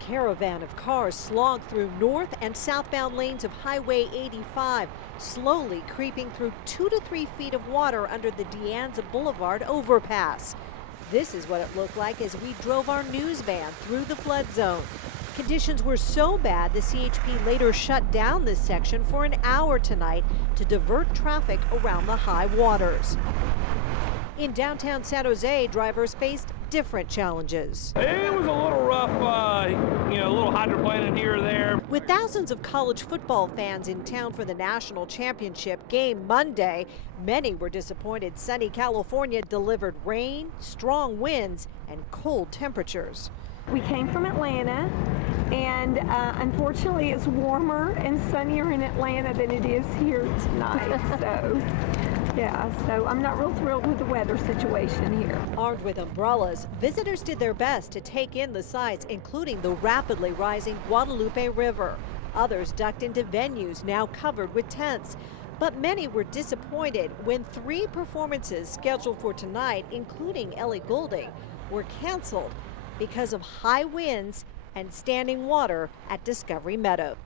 caravan of cars slogged through north and southbound lanes of Highway 85, slowly creeping through 2 to 3 feet of water under the De Anza Boulevard overpass. This is what it looked like as we drove our news van through the flood zone. Conditions were so bad, the CHP later shut down this section for an hour tonight to divert traffic around the high waters. In downtown San Jose, drivers faced different challenges. It was a little rough, a little hydroplaning here or there. With thousands of college football fans in town for the national championship game Monday, many were disappointed sunny California delivered rain, strong winds, and cold temperatures. We came from Atlanta, and unfortunately it's warmer and sunnier in Atlanta than it is here tonight. So I'm not real thrilled with the weather situation here. Armed with umbrellas, visitors did their best to take in the sights, including the rapidly rising Guadalupe River. Others ducked into venues now covered with tents. But many were disappointed when 3 performances scheduled for tonight, including Ellie Goulding, were canceled because of high winds and standing water at Discovery Meadow.